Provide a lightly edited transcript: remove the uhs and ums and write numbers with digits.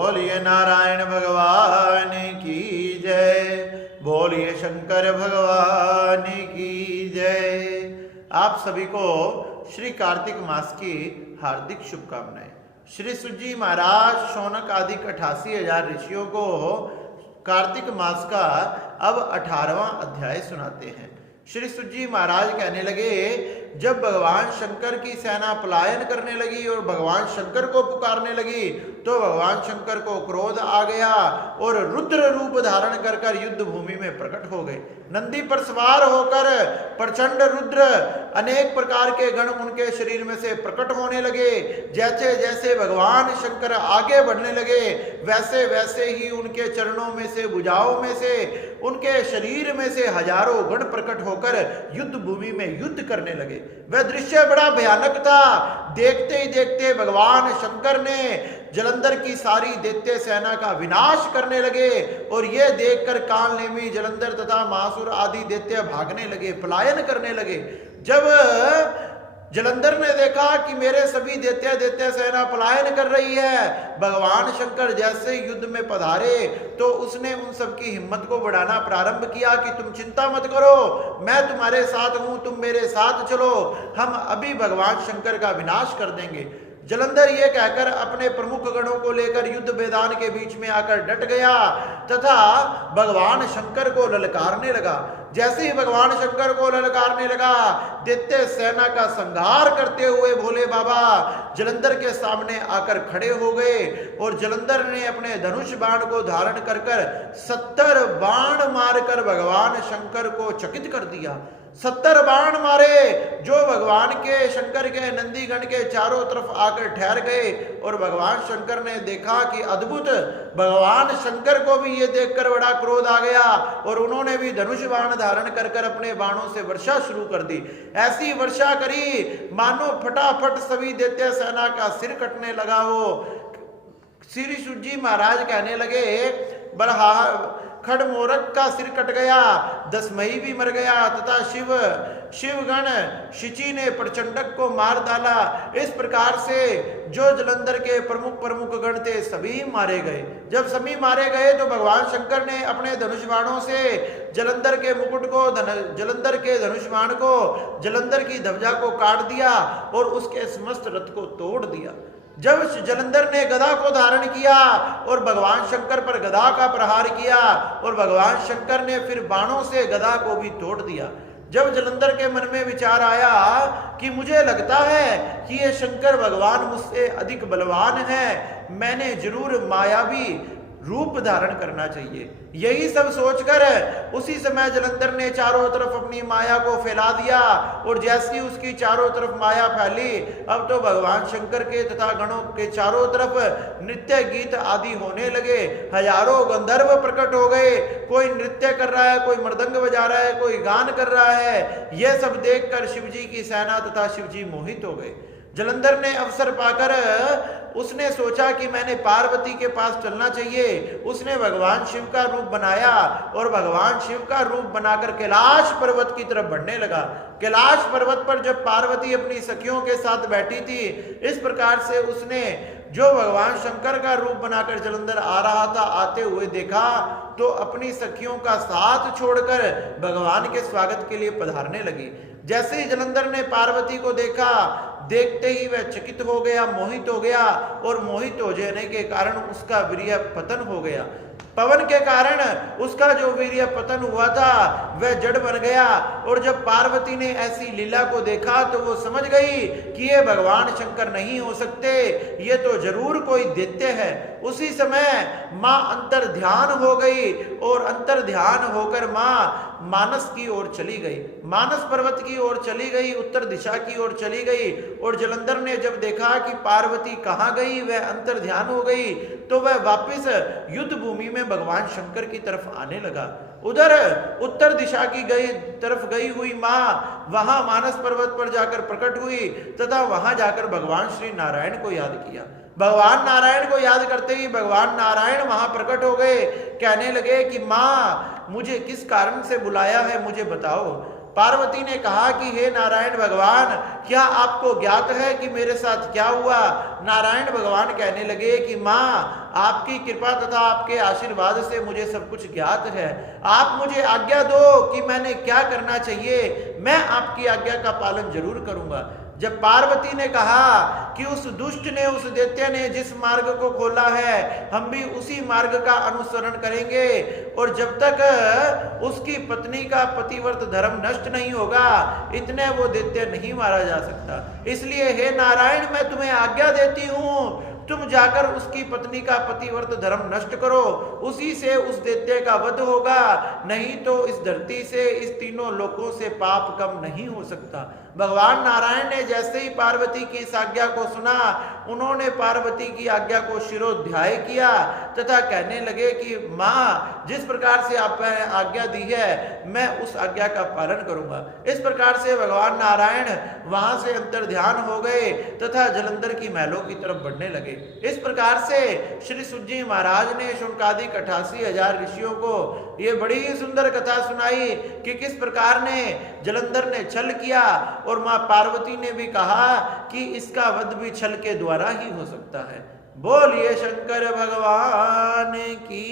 बोलिए नारायण भगवान की जय। बोलिए शंकर भगवान की जय। आप सभी को श्री कार्तिक मास की हार्दिक शुभकामनाएं। श्री सुजी महाराज शौनक आदि 88,000 ऋषियों को कार्तिक मास का अब 18वां अध्याय सुनाते हैं। श्री सुजी महाराज कहने लगे, जब भगवान शंकर की सेना पलायन करने लगी और भगवान शंकर को पुकारने लगी तो भगवान शंकर को क्रोध आ गया और रुद्र रूप धारण कर कर युद्ध भूमि में प्रकट हो गए। नंदी पर सवार होकर प्रचंड रुद्र अनेक प्रकार के गण उनके शरीर में से प्रकट होने लगे। जैसे जैसे भगवान शंकर आगे बढ़ने लगे वैसे वैसे ही उनके चरणों में से, भुजाओं में से, उनके शरीर में से हजारों गण प्रकट होकर युद्ध भूमि में युद्ध करने लगे। वह दृश्य बड़ा भयानक था। देखते ही देखते भगवान शंकर ने जलंधर की सारी दैत्य सेना का विनाश करने लगे और यह देखकर कालनेमी, जलंधर तथा महासुर आदि दैत्य भागने लगे, पलायन करने लगे। जब जलंधर ने देखा कि मेरे सभी दैत्य सेना पलायन कर रही है, भगवान शंकर जैसे युद्ध में पधारे तो उसने उन सबकी हिम्मत को बढ़ाना प्रारंभ किया कि तुम चिंता मत करो, मैं तुम्हारे साथ हूं, तुम मेरे साथ चलो, हम अभी भगवान शंकर का विनाश कर देंगे। जलंधर ये कहकर अपने प्रमुख गणों को लेकर युद्ध मैदान के बीच में आकर डट गया तथा भगवान शंकर को ललकारने लगा। जैसे ही भगवान शंकर को ललकारने लगा, दैत्य सेना का संहार करते हुए भोले बाबा जलंधर के सामने आकर खड़े हो गए और जलंधर ने अपने धनुष बाण को धारण कर 70 बाण मारकर भगवान शंकर को चकित कर दिया। 70 बाण मारे जो भगवान के शंकर के नंदीगण के चारों तरफ आकर ठहर गए और भगवान शंकर ने देखा कि अद्भुत, भगवान शंकर को भी ये देखकर बड़ा क्रोध आ गया और उन्होंने भी धनुष बाण धारण कर कर अपने बाणों से वर्षा शुरू कर दी। ऐसी वर्षा करी मानो फटाफट सभी दैत्य सेना का सिर कटने लगा हो। श्री सुजी महाराज कहने लगे, बरहा खड़मोरक का सिर कट गया, दसमई भी मर गया तथा शिवगण शिची ने प्रचंडक को मार डाला। इस प्रकार से जो जलंधर के प्रमुख गण थे सभी मारे गए। जब सभी मारे गए तो भगवान शंकर ने अपने धनुष बाणों से जलंधर के मुकुट को, जलंधर के धनुष बाण को, जलंधर की ध्वजा को काट दिया और उसके समस्त रथ को तोड़ दिया। जब जलंधर ने गदा को धारण किया और भगवान शंकर पर गदा का प्रहार किया और भगवान शंकर ने फिर बाणों से गदा को भी तोड़ दिया। जब जलंधर के मन में विचार आया कि मुझे लगता है कि ये शंकर भगवान मुझसे अधिक बलवान है, मैंने जरूर मायावी रूप धारण करना चाहिए। यही सब सोचकर उसी समय जलंधर ने चारों तरफ अपनी माया को फैला दिया और जैसी उसकी चारों तरफ माया फैली, अब तो भगवान शंकर के तथा गणों के चारों तरफ नृत्य गीत आदि होने लगे। हजारों गंधर्व प्रकट हो गए, कोई नृत्य कर रहा है, कोई मृदंग बजा रहा है, कोई गान कर रहा है। यह सब देखकर शिवजी की सेना तथा शिवजी मोहित हो गए। जलंधर ने अवसर पाकर उसने सोचा कि मैंने पार्वती के पास चलना चाहिए। उसने भगवान शिव का रूप बनाया और भगवान शिव का रूप बनाकर कैलाश पर्वत की तरफ बढ़ने लगा। कैलाश पर्वत पर जब पार्वती अपनी सखियों के साथ बैठी थी, इस प्रकार से उसने जो भगवान शंकर का रूप बनाकर जलंधर आ रहा था, आते हुए देखा तो अपनी सखियों का साथ छोड़कर भगवान के स्वागत के लिए पधारने लगी। जैसे ही जलंधर ने पार्वती को देखा, देखते ही वह चकित हो गया, मोहित हो गया और मोहित हो जाने के कारण उसका वीर्य पतन हो गया। पवन के कारण उसका जो वीर्य पतन हुआ था वह जड़ बन गया और जब पार्वती ने ऐसी लीला को देखा तो वो समझ गई कि ये भगवान शंकर नहीं हो सकते, ये तो जरूर कोई दैत्य है। उसी समय मां अंतर ध्यान हो गई और अंतर ध्यान होकर मां मानस की ओर चली गई, मानस पर्वत की ओर चली गई, उत्तर दिशा की ओर चली गई। और जलंधर ने जब देखा कि पार्वती कहाँ गई, वह अंतर ध्यान हो गई, तो वह वापस युद्ध भूमि में भगवान शंकर की तरफ आने लगा। उधर उत्तर दिशा की तरफ गई हुई माँ वहां मानस पर्वत पर जाकर प्रकट हुई तथा वहां जाकर भगवान श्री नारायण को याद किया। भगवान नारायण को याद करते ही भगवान नारायण वहां प्रकट हो गए। कहने लगे कि माँ, मुझे किस कारण से बुलाया है, मुझे बताओ। पार्वती ने कहा कि हे नारायण भगवान, क्या आपको ज्ञात है कि मेरे साथ क्या हुआ? नारायण भगवान कहने लगे कि माँ, आपकी कृपा तथा आपके आशीर्वाद से मुझे सब कुछ ज्ञात है। आप मुझे आज्ञा दो कि मैंने क्या करना चाहिए, मैं आपकी आज्ञा का पालन जरूर करूंगा। जब पार्वती ने कहा कि उस दुष्ट ने, उस दैत्य ने जिस मार्ग को खोला है, हम भी उसी मार्ग का अनुसरण करेंगे, और जब तक उसकी पत्नी का पतिव्रत धर्म नष्ट नहीं होगा, इतने वो दैत्य नहीं मारा जा सकता। इसलिए हे नारायण, मैं तुम्हें आज्ञा देती हूं, तुम जाकर उसकी पत्नी का पतिव्रत धर्म नष्ट करो, उसी से उस दैत्य का वध होगा, नहीं तो इस धरती से, इस तीनों लोकों से पाप कम नहीं हो सकता। भगवान नारायण ने जैसे ही पार्वती की इस आज्ञा को सुना, उन्होंने पार्वती की आज्ञा को शिरोध्याय किया तथा कहने लगे कि माँ, जिस प्रकार से आपने आज्ञा दी है, मैं उस आज्ञा का पालन करूंगा। इस प्रकार से भगवान नारायण वहां से अंतर्ध्यान हो गए तथा जलंधर की महलों की तरफ बढ़ने लगे। इस प्रकार से श्री सुजी महाराज ने शौनकादिक 88,000 ऋषियों को ये बड़ी ही सुंदर कथा सुनाई कि किस प्रकार ने जलंधर ने छल किया, और मां पार्वती ने भी कहा कि इसका वध भी छल के द्वारा ही हो सकता है। बोलिए शंकर भगवान की